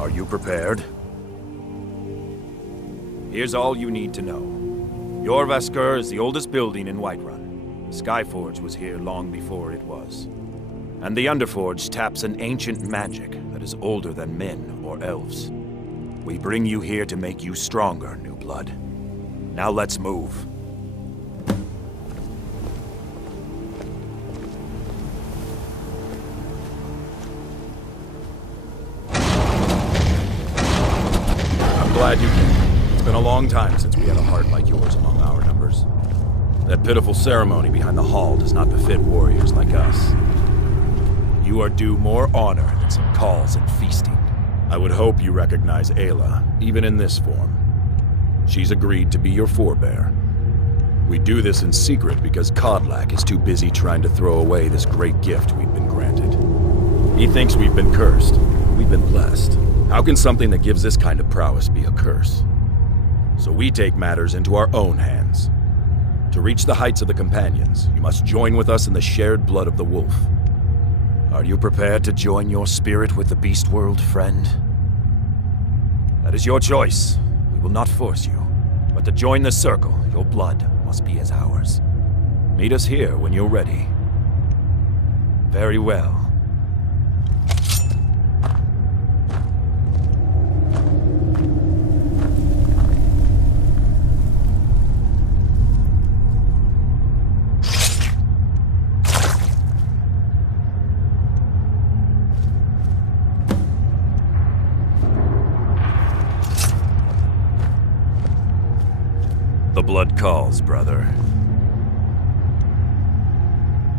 Are you prepared? Here's all you need to know. Jorvaskr is the oldest building in Whiterun. The Skyforge was here long before it was. And the Underforge taps an ancient magic that is older than men or elves. We bring you here to make you stronger, new blood. Now let's move. I'm glad you came. It's been a long time since we had a heart like yours among our numbers. That pitiful ceremony behind the hall does not befit warriors like us. You are due more honor than some calls and feasting. I would hope you recognize Ayla, even in this form. She's agreed to be your forebear. We do this in secret because Kodlak is too busy trying to throw away this great gift we've been granted. He thinks we've been cursed. We've been blessed. How can something that gives this kind of prowess be a curse? So we take matters into our own hands. To reach the heights of the Companions, you must join with us in the shared blood of the wolf. Are you prepared to join your spirit with the beast world, friend? That is your choice. We will not force you. But to join the circle, your blood must be as ours. Meet us here when you're ready. Very well. The blood calls, brother.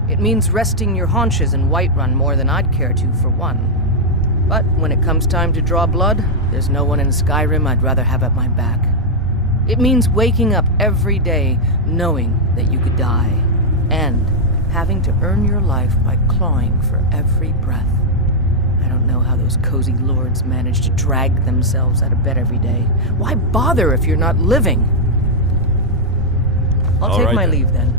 It means resting your haunches in Whiterun more than I'd care to, for one. But when it comes time to draw blood, there's no one in Skyrim I'd rather have at my back. It means waking up every day knowing that you could die, and having to earn your life by clawing for every breath. I don't know how those cozy lords manage to drag themselves out of bed every day. Why bother if you're not living? I'll take my leave then.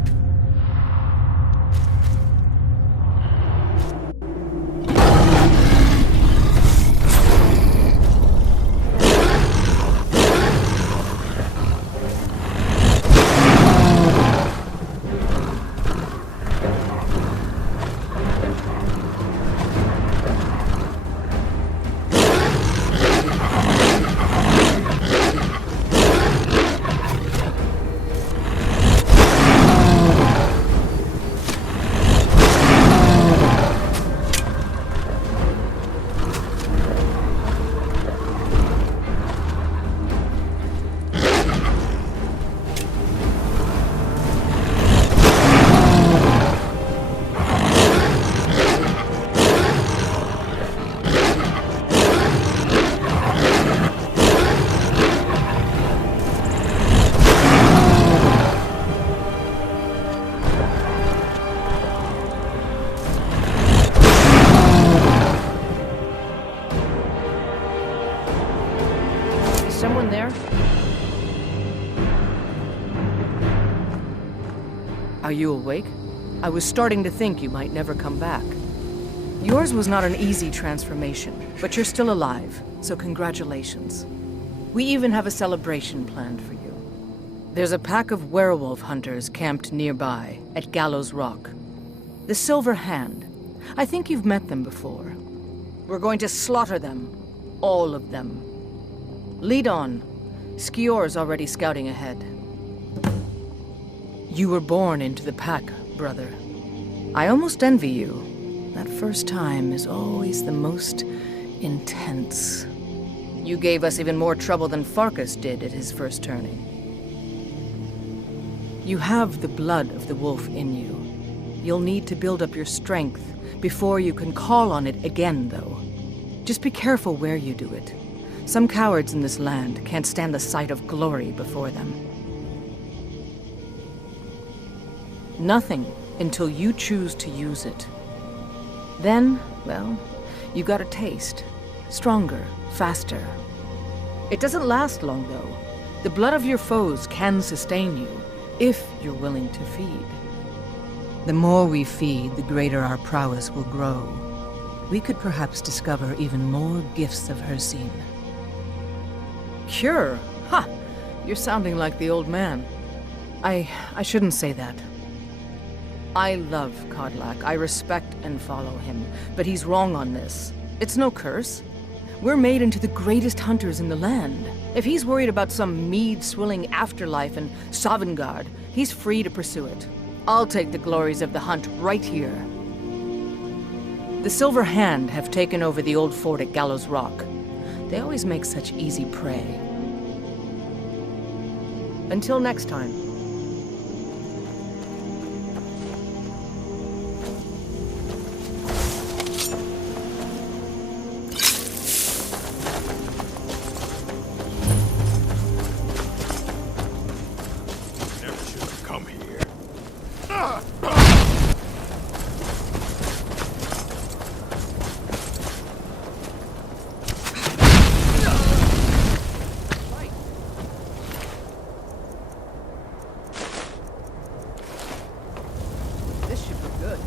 Someone there? Are you awake? I was starting to think you might never come back. Yours was not an easy transformation, but you're still alive, so congratulations. We even have a celebration planned for you. There's a pack of werewolf hunters camped nearby, at Gallows Rock. The Silver Hand. I think you've met them before. We're going to slaughter them. All of them. Lead on. Skior's already scouting ahead. You were born into the pack, brother. I almost envy you. That first time is always the most intense. You gave us even more trouble than Farkas did at his first turning. You have the blood of the wolf in you. You'll need to build up your strength before you can call on it again, though. Just be careful where you do it. Some cowards in this land can't stand the sight of glory before them. Nothing until you choose to use it. Then, well, you got a taste. Stronger, faster. It doesn't last long, though. The blood of your foes can sustain you, if you're willing to feed. The more we feed, the greater our prowess will grow. we could perhaps discover even more gifts of her scene. Cure? Ha! You're sounding like the old man. I shouldn't say that. I love Kodlak. I respect and follow him. But he's wrong on this. It's no curse. We're made into the greatest hunters in the land. If he's worried about some mead-swilling afterlife in Sovngarde, he's free to pursue it. I'll take the glories of the hunt right here. The Silver Hand have taken over the old fort at Gallows Rock. They always make such easy prey. Until next time. Never should have come here. This should be good.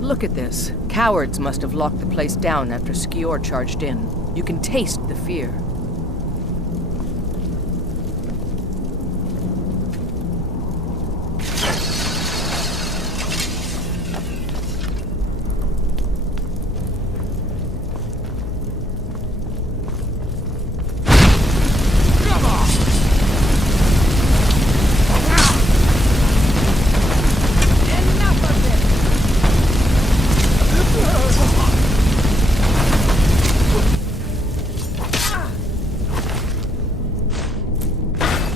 Look at this. Cowards must have locked the place down after Skior charged in. You can taste the fear.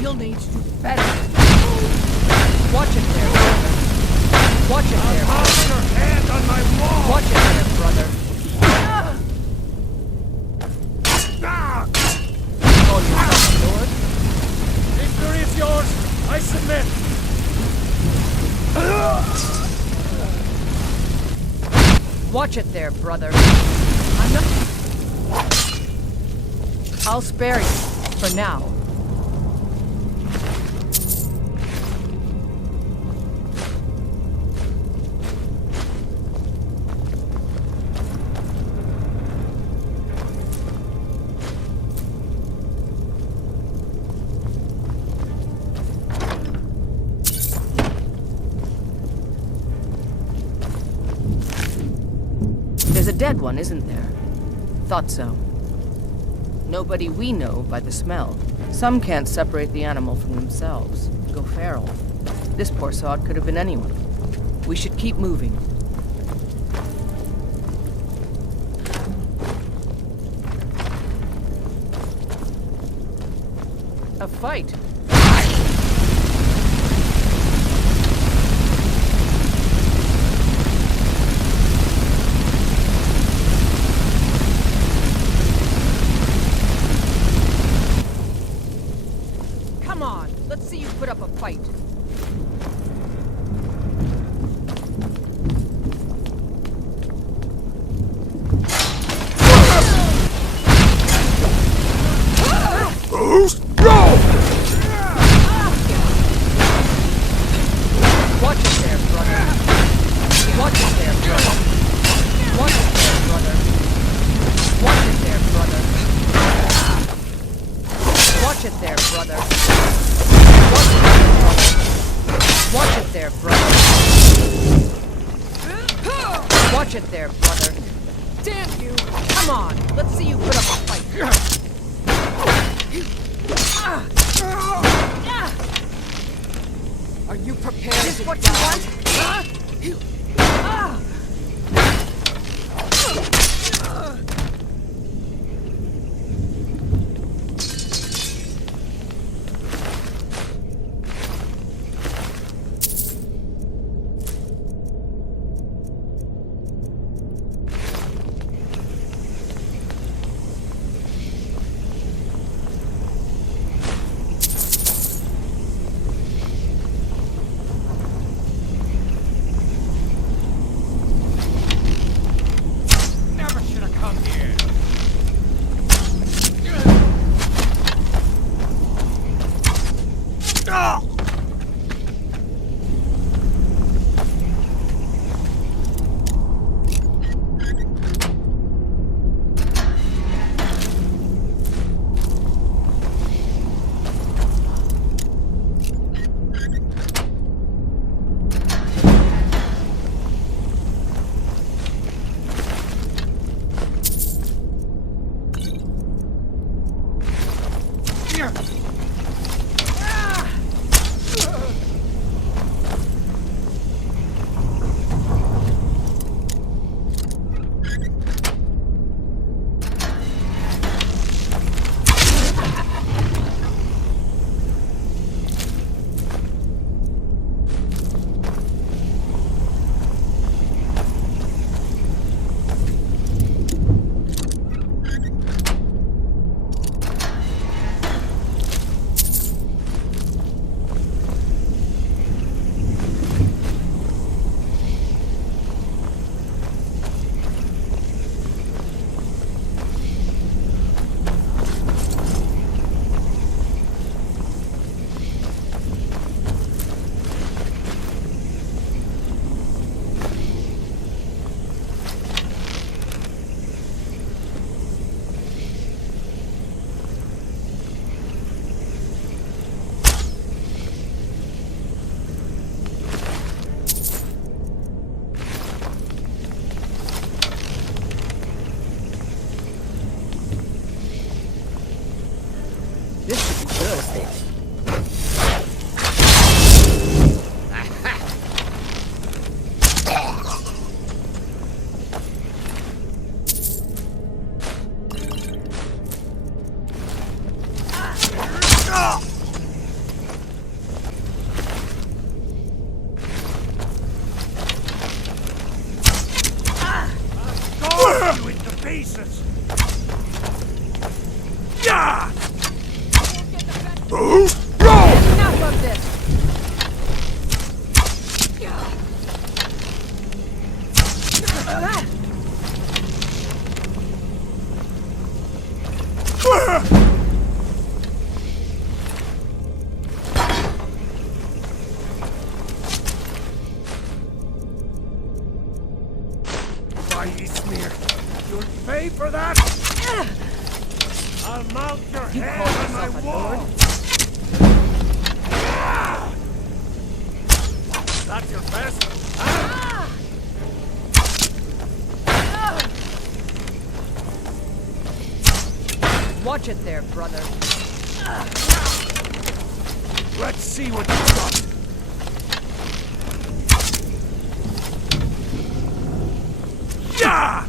You'll need to do better. Watch it there, brother. Watch it there, brother. Your hand on my wall! Watch it there, brother. Call yourself a lord? Victory is yours! I submit! Watch it there, brother. I'm not... I'll spare you, for now. There's a dead one, isn't there? Thought so. Nobody we know by the smell. Some can't separate the animal from themselves. Go feral. This poor sod could have been anyone. We should keep moving. A fight. Come on, let's see you put up a fight. Watch it there, brother. Watch it there, brother. Watch it there, brother. Watch it there, brother. Watch it there, brother. Watch it there, brother. Watch it there, brother. Watch it there, brother. Damn you! Come on, let's see you put up a fight. Are you prepared? Is this what you want? Huh? Enough of this! Mighty smear! You'll pay for that? I'll mount your head on my wall! That's your best? Huh? Watch it there, brother. Let's see what you got. Yeah!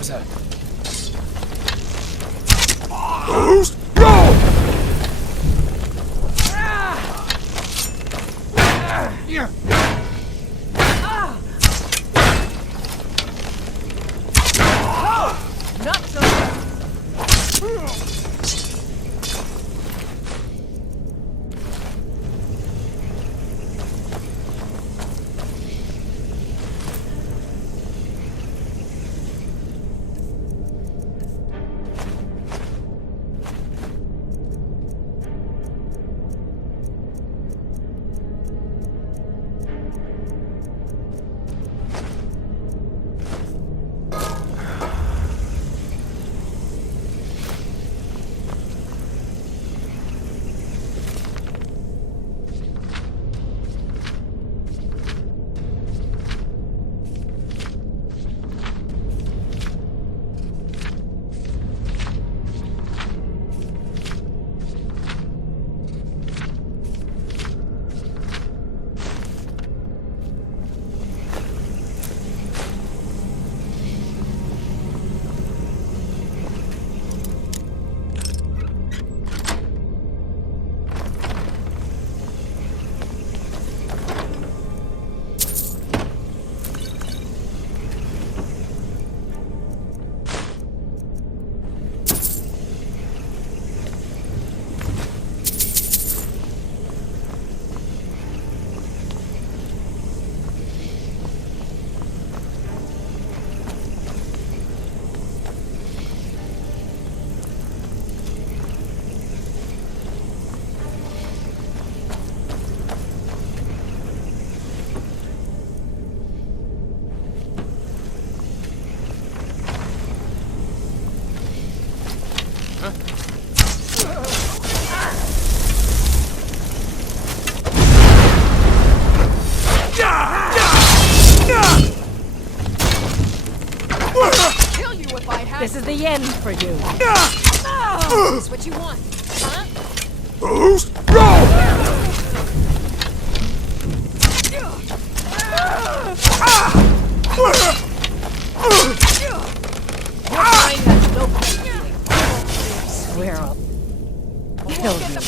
was that? Boost! Roll! Not so. This is the end for you. This is what you want, huh? Boost! Roll! Mine has no feeling. I swear I'll kill you.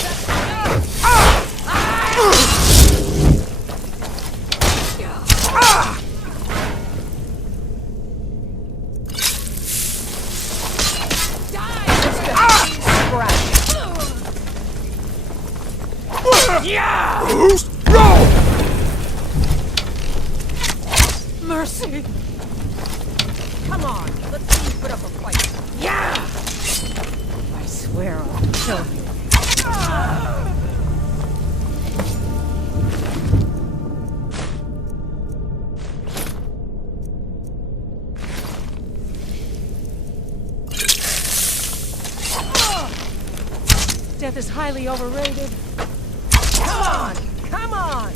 Boost! Roll! Mercy! Come on, let's see you put up a fight. Yeah! I swear I'll kill you. Death is highly overrated. Come on! Come on!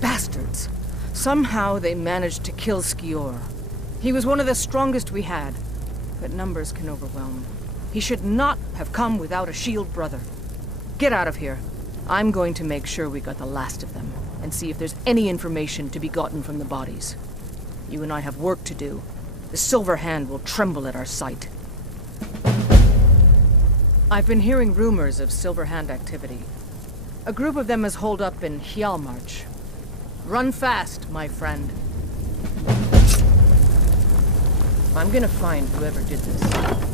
Bastards. Somehow they managed to kill Skior. He was one of the strongest we had, but numbers can overwhelm. He should not have come without a shield brother. Get out of here. I'm going to make sure we got the last of them, and see if there's any information to be gotten from the bodies. You and I have work to do. The Silver Hand will tremble at our sight. I've been hearing rumors of Silver Hand activity. A group of them is holed up in Hjalmarch. Run fast, my friend. I'm gonna find whoever did this.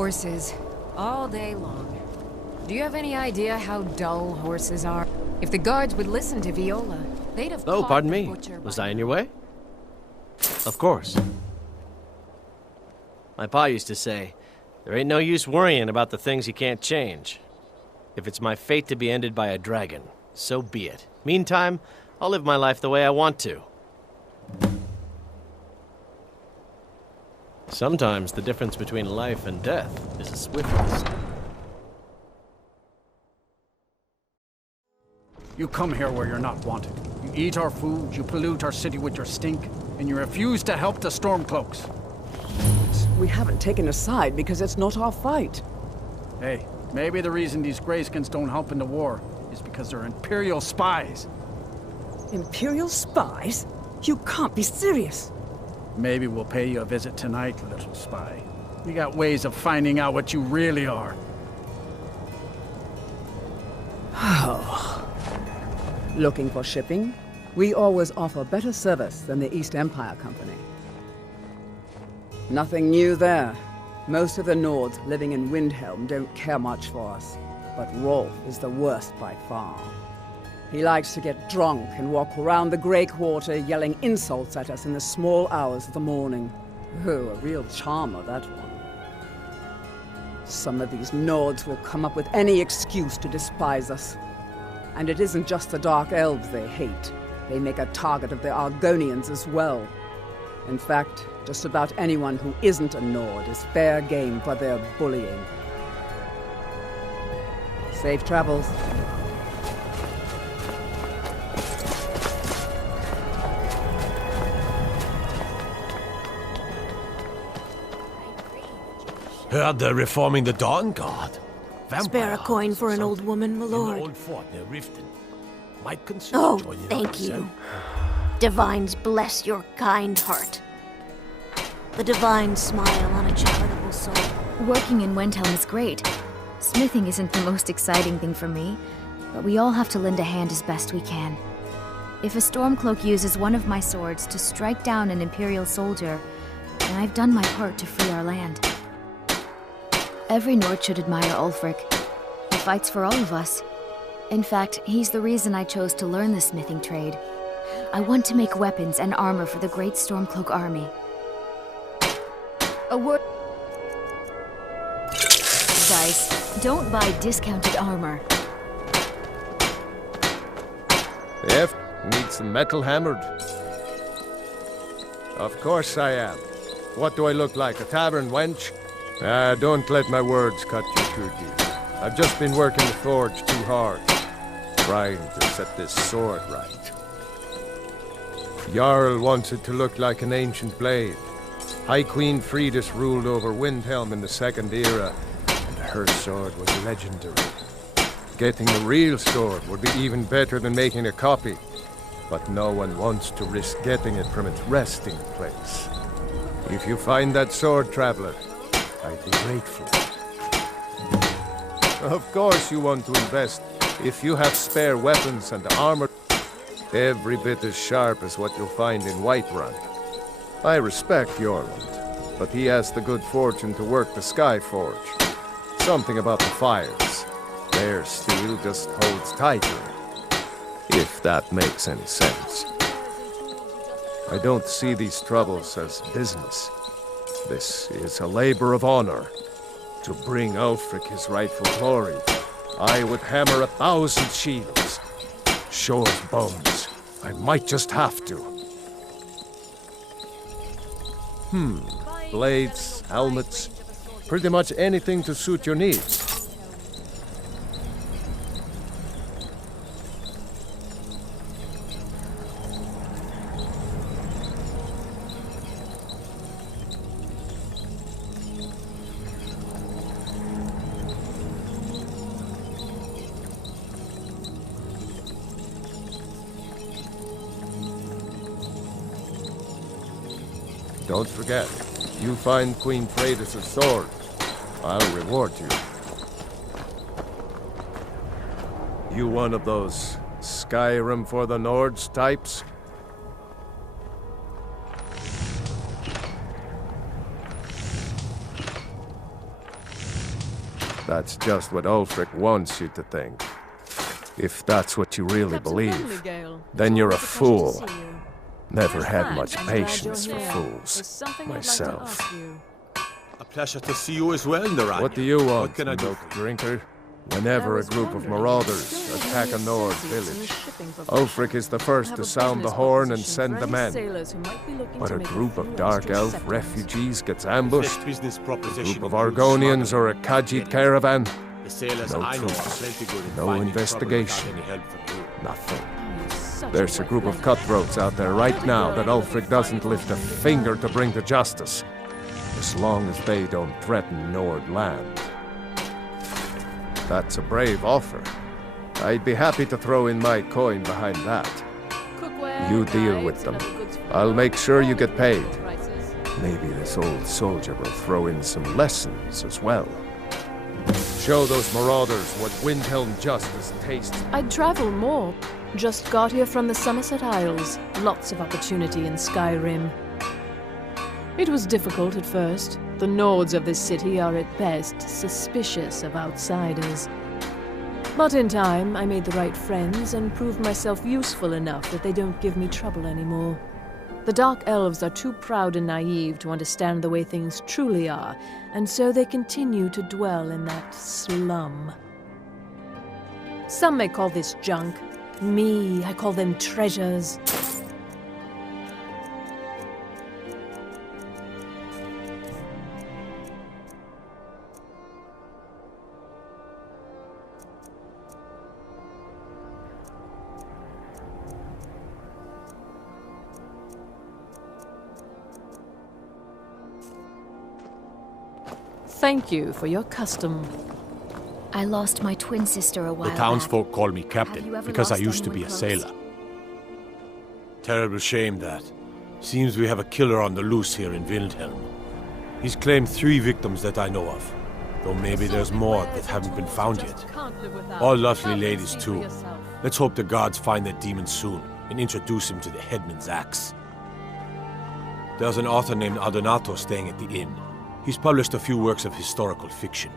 horses. All day long. Do you have any idea how dull horses are? If the guards would listen to Viola, they'd have Oh, caught pardon the me. butcher Was by I in your way? Of course. My pa used to say, there ain't no use worrying about the things you can't change. If it's my fate to be ended by a dragon, so be it. Meantime, I'll live my life the way I want to. Sometimes the difference between life and death is a swiftness. You come here where you're not wanted. You eat our food, you pollute our city with your stink, and you refuse to help the Stormcloaks. We haven't taken a side because it's not our fight. Hey, maybe the reason these Greyskins don't help in the war is because they're Imperial spies. Imperial spies? You can't be serious. Maybe we'll pay you a visit tonight, little spy. We got ways of finding out what you really are. Looking for shipping? We always offer better service than the East Empire Company. Nothing new there. Most of the Nords living in Windhelm don't care much for us. But Rolf is the worst by far. He likes to get drunk and walk around the Grey Quarter yelling insults at us in the small hours of the morning. Oh, a real charmer, that one. Some of these Nords will come up with any excuse to despise us. And it isn't just the Dark Elves they hate. They make a target of the Argonians as well. In fact, just about anyone who isn't a Nord is fair game for their bullying. Safe travels. Heard they're reforming the Dawnguard. Spare a coin for an old woman, my lord. Old fort near Riften. Might consider Oh, joining thank up, you. Sam. Divines bless your kind heart. The divine smile on a charitable soul. Working in Windhelm is great. Smithing isn't the most exciting thing for me, but we all have to lend a hand as best we can. If a Stormcloak uses one of my swords to strike down an Imperial soldier, then I've done my part to free our land. Every Nord should admire Ulfric. He fights for all of us. In fact, he's the reason I chose to learn the smithing trade. I want to make weapons and armor for the great Stormcloak army. A word... Guys, don't buy discounted armor. If needs some metal hammered. Of course I am. What do I look like, a tavern wench? Don't let my words cut you too deep. I've just been working the forge too hard, trying to set this sword right. Jarl wants it to look like an ancient blade. High Queen Fridis ruled over Windhelm in the Second Era, and her sword was legendary. Getting a real sword would be even better than making a copy, but no one wants to risk getting it from its resting place. If you find that sword, traveler, I'd be grateful. Of course you want to invest. If you have spare weapons and armor, every bit as sharp as what you'll find in Whiterun. I respect Jormund, but he has the good fortune to work the Skyforge. Something about the fires. Their steel just holds tighter. If that makes any sense. I don't see these troubles as business. This is a labor of honor. To bring Ulfric his rightful glory, I would hammer 1,000 shields. Show of bones. I might just have to. Blades, helmets, pretty much anything to suit your needs. Don't forget, you find Queen Fridis' sword, I'll reward you. You one of those Skyrim for the Nords types? That's just what Ulfric wants you to think. If that's what you really believe, then you're a fool. Never had much patience for fools, myself. A pleasure to see you as well, Naranja. What do you want, What can I do milk for you? drinker? Whenever a group of marauders attack a Nord village, Ulfric is the first to sound the horn and send the men. But a group of Dark Elf refugees gets ambushed, Business a proposition group of Argonians or a Khajiit caravan, The sailors no I know are troops, plenty good in no finding investigation. trouble without any help from you. nothing. There's a group of cutthroats out there right now that Ulfric doesn't lift a finger to bring to justice, as long as they don't threaten Nord land. That's a brave offer. I'd be happy to throw in my coin behind that. You deal with them. I'll make sure you get paid. Maybe this old soldier will throw in some lessons as well. Show those marauders what Windhelm justice tastes. I'd travel more. Just got here from the Somerset Isles. Lots of opportunity in Skyrim. It was difficult at first. The Nords of this city are at best suspicious of outsiders. But in time, I made the right friends and proved myself useful enough that they don't give me trouble anymore. The Dark Elves are too proud and naive to understand the way things truly are, and so they continue to dwell in that slum. Some may call this junk. Me, I call them treasures. Thank you for your custom. I lost my twin sister a while The back. townsfolk call me Have captain you ever because I lost used to be anyone a close? sailor. Terrible shame that. Seems we have a killer on the loose here in Windhelm. He's claimed 3 victims that I know of, though maybe there's more that haven't been found yet. All lovely ladies too. Let's hope the gods find that demon soon and introduce him to the headman's axe. There's an author named Adonato staying at the inn. He's published a few works of historical fiction.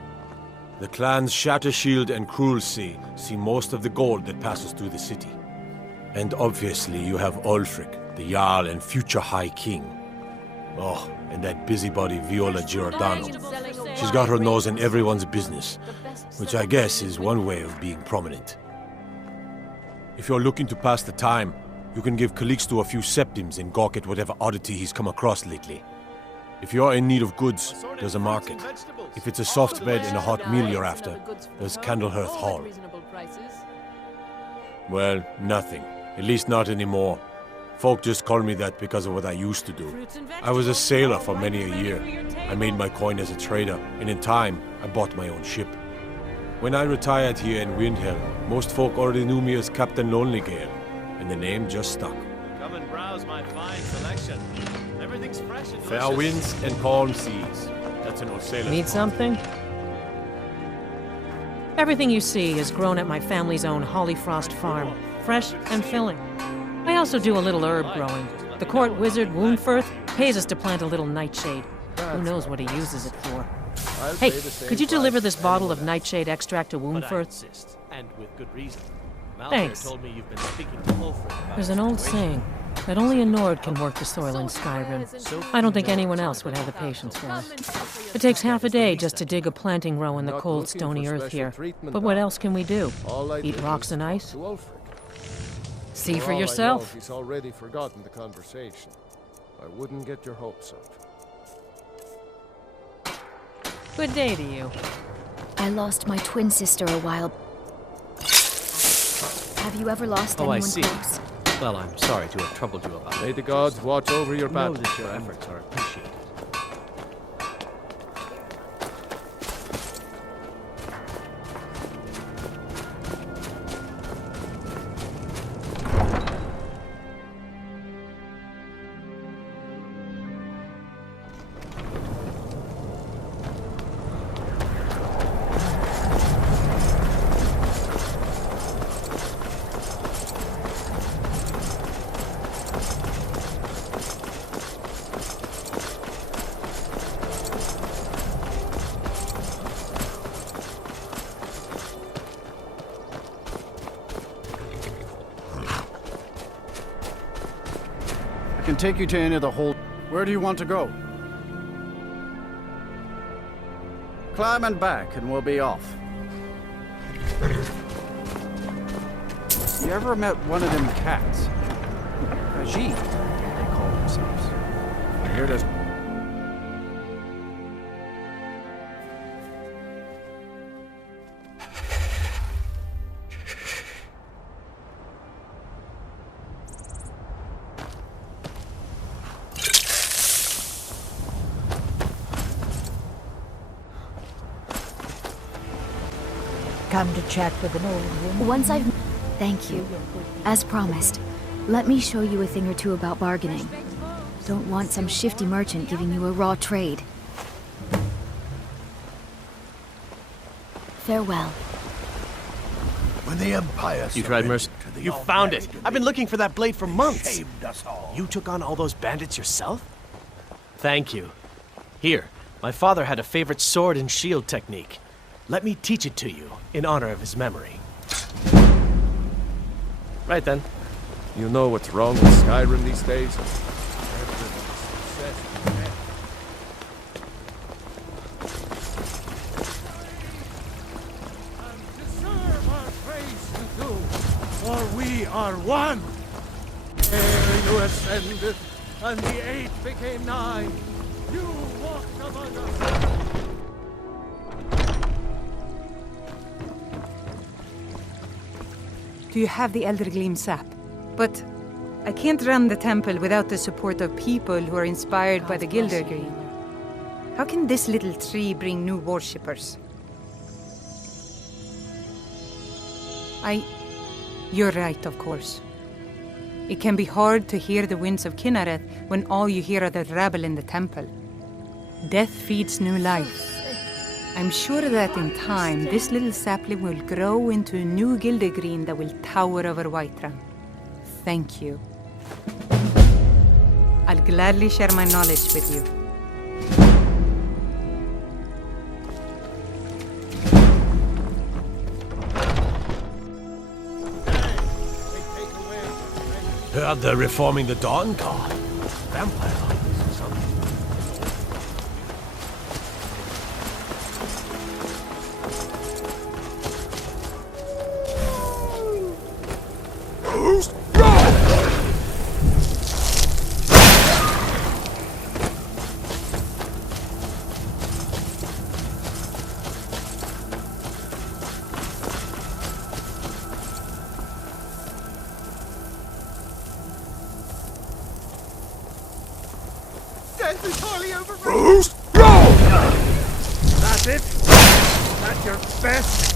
The clans Shattershield and Cruelsea see most of the gold that passes through the city. And obviously you have Ulfric, the Jarl and future High King. Oh, and that busybody Viola Giordano. She's got her nose in everyone's business, which I guess is one way of being prominent. If you're looking to pass the time, you can give Calixto a few septims and gawk at whatever oddity he's come across lately. If you're in need of goods, there's a market. If it's a soft bed and a hot meal you're after, there's Candlehearth Hall. Well, nothing. At least not anymore. Folk just call me that because of what I used to do. I was a sailor for many a year. I made my coin as a trader, and in time, I bought my own ship. When I retired here in Windhelm, most folk already knew me as Captain Lonelygale, and the name just stuck. Come and browse my fine selection. Everything's fresh and Fair delicious. winds and calm seas. That's an old sailor's Need motto. something? Everything you see is grown at my family's own Hollyfrost farm, fresh and filling. I also do a little herb growing. The court wizard, Woundfirth, pays us to plant a little nightshade. Who knows what he uses it for? Hey, could you deliver this bottle of nightshade extract to But I Woundfirth? insist, and with good reason. Malthor Thanks. told me you've been speaking to Ulfric about There's the an old situation. saying that only a Nord can work the soil in Skyrim. I don't think anyone else would have the patience for it. It takes half a day just to dig a planting row in the cold, stony earth here. But what else can we do? Eat rocks and ice? See for yourself. He's already forgotten the conversation. I wouldn't get your hopes up. Good day to you. I lost my twin sister a while. Have you ever lost Oh, anyone I see. close? Well, I'm sorry to have troubled you about it. May the gods watch over your Know battle. that your efforts are appreciated. I can take you to any of the hold. Where do you want to go? Climb and back, and we'll be off. You ever met one of them cats? Ajit, they call themselves. I hear there's... Come to chat with an old woman. Once I've... Thank you. As promised, let me show you a thing or two about bargaining. Don't want some shifty merchant giving you a raw trade. Farewell. When the Empire You tried mercy. You found it! I've been looking for that blade for months! Shamed us all. You took on all those bandits yourself? Thank you. Here, my father had a favorite sword and shield technique. Let me teach it to you, in honor of his memory. Right then. You know what's wrong with Skyrim these days? Deserve our praise you do, for we are one. Ere you ascended, and the 8 became 9, you walked among us. Do you have the Elder Gleam sap? But I can't run the temple without the support of people who are inspired by the Gilder Green. How can this little tree bring new worshippers? You're right, of course. It can be hard to hear the winds of Kinnereth when all you hear are the rabble in the temple. Death feeds new life. I'm sure that in time, this little sapling will grow into a new Gildergreen that will tower over Whiterun. Thank you. I'll gladly share my knowledge with you. Heard they're reforming the Dawnguard. Vampire hunters or something. Death is hardly overrun. That's it? That's your best?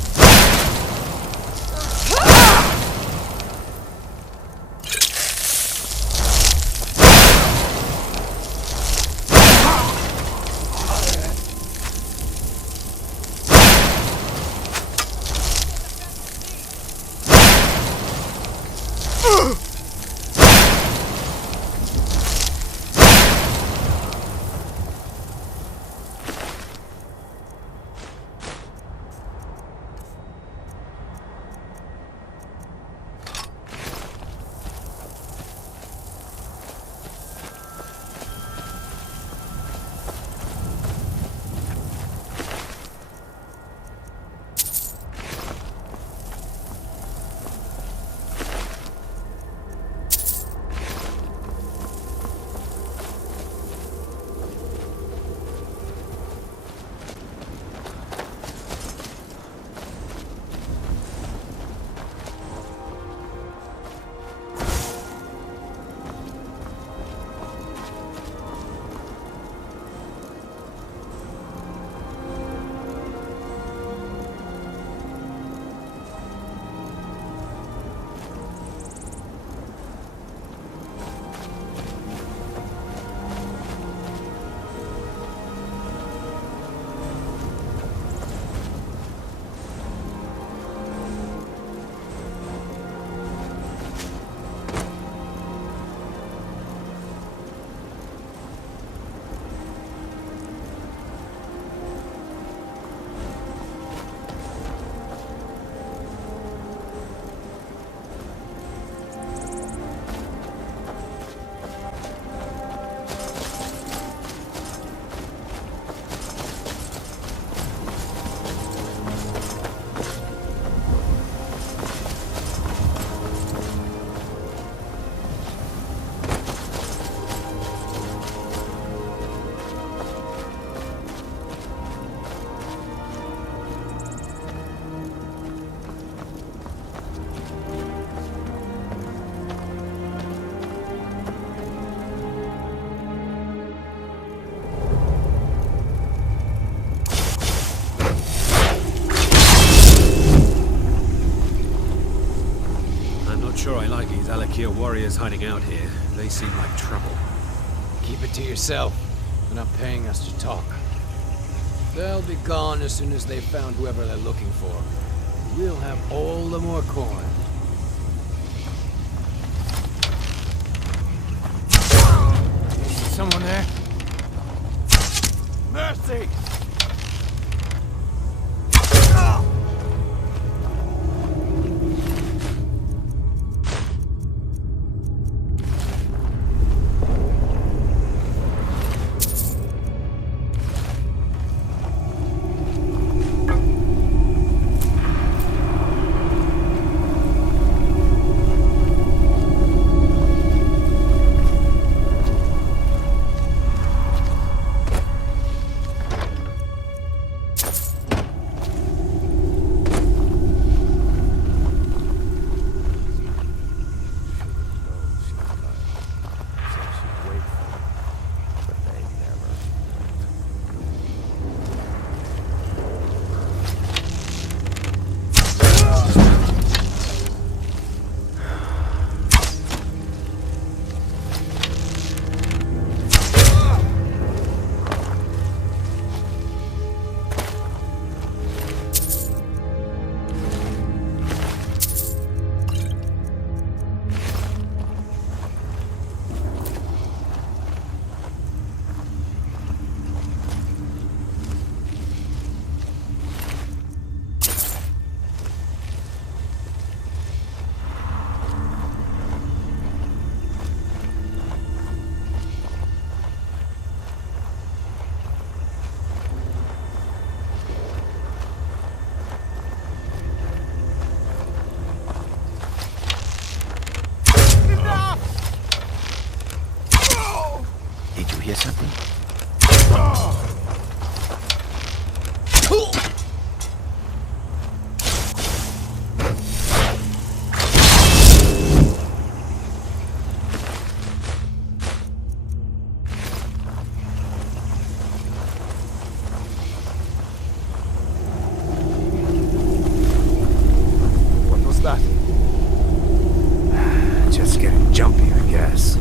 Valakir warriors hiding out here. They seem like trouble. Keep it to yourself. They're not paying us to talk. They'll be gone as soon as they've found whoever they're looking for. We'll have all the more coin. Is someone there? Mercy! Did you hear something? What was that? Just getting jumpy, I guess.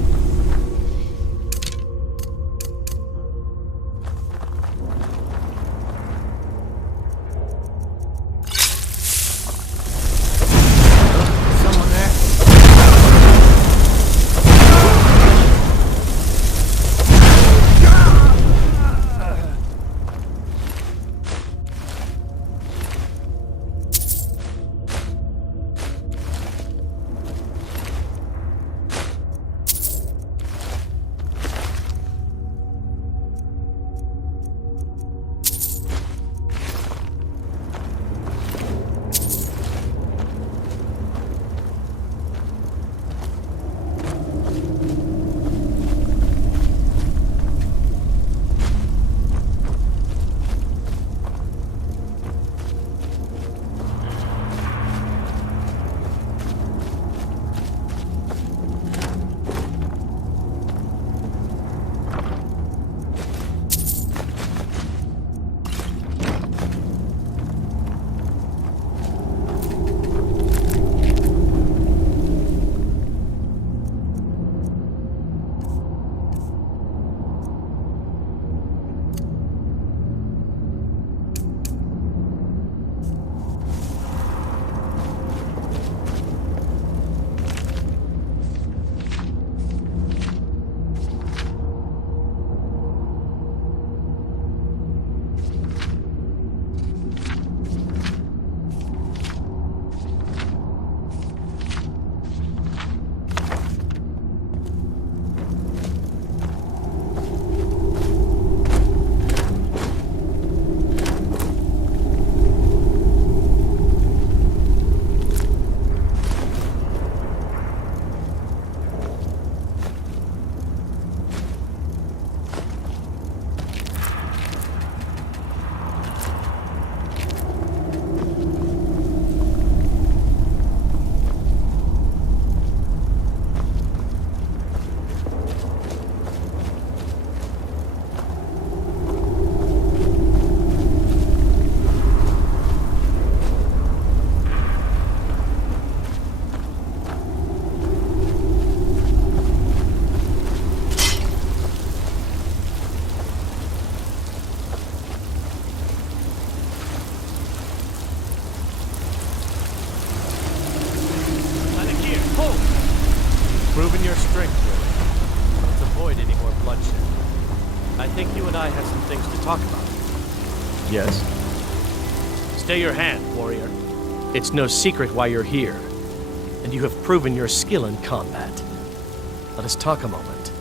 avoid any more bloodshed. I think you and I have some things to talk about. Yes? Stay your hand, warrior. It's no secret why you're here, and you have proven your skill in combat. Let us talk a moment,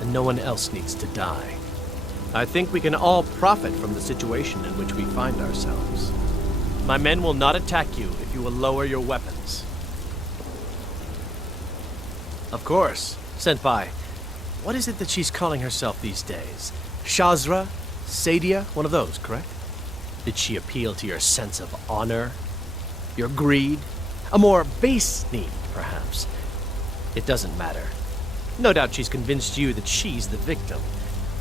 and no one else needs to die. I think we can all profit from the situation in which we find ourselves. My men will not attack you if you will lower your weapons. Of course, Senpai. What is it that she's calling herself these days? Shazra? Sadia? One of those, correct? Did she appeal to your sense of honor? Your greed? A more base need, perhaps? It doesn't matter. No doubt she's convinced you that she's the victim.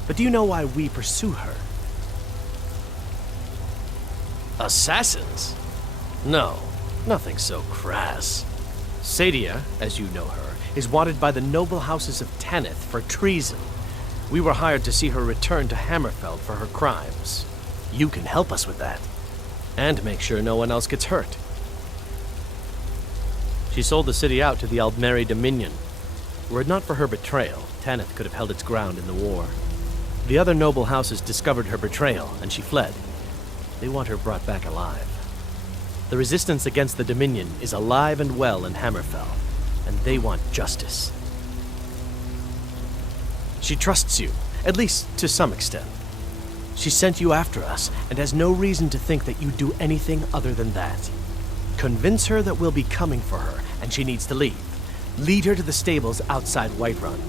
But do you know why we pursue her? Assassins? No, nothing so crass. Sadia, as you know her, is wanted by the noble houses of Tanith for treason. We were hired to see her return to Hammerfell for her crimes. You can help us with that, and make sure no one else gets hurt. She sold the city out to the Aldmeri Dominion. Were it not for her betrayal, Tanith could have held its ground in the war. The other noble houses discovered her betrayal, and she fled. They want her brought back alive. The resistance against the Dominion is alive and well in Hammerfell, and they want justice. She trusts you, at least to some extent. She sent you after us, and has no reason to think that you do anything other than that. Convince her that we'll be coming for her, and she needs to leave. Lead her to the stables outside Whiterun.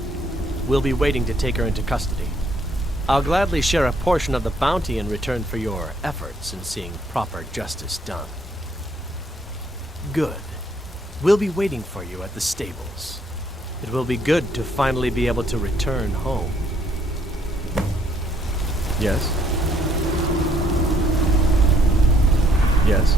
We'll be waiting to take her into custody. I'll gladly share a portion of the bounty in return for your efforts in seeing proper justice done. Good. We'll be waiting for you at the stables. It will be good to finally be able to return home. Yes? Yes?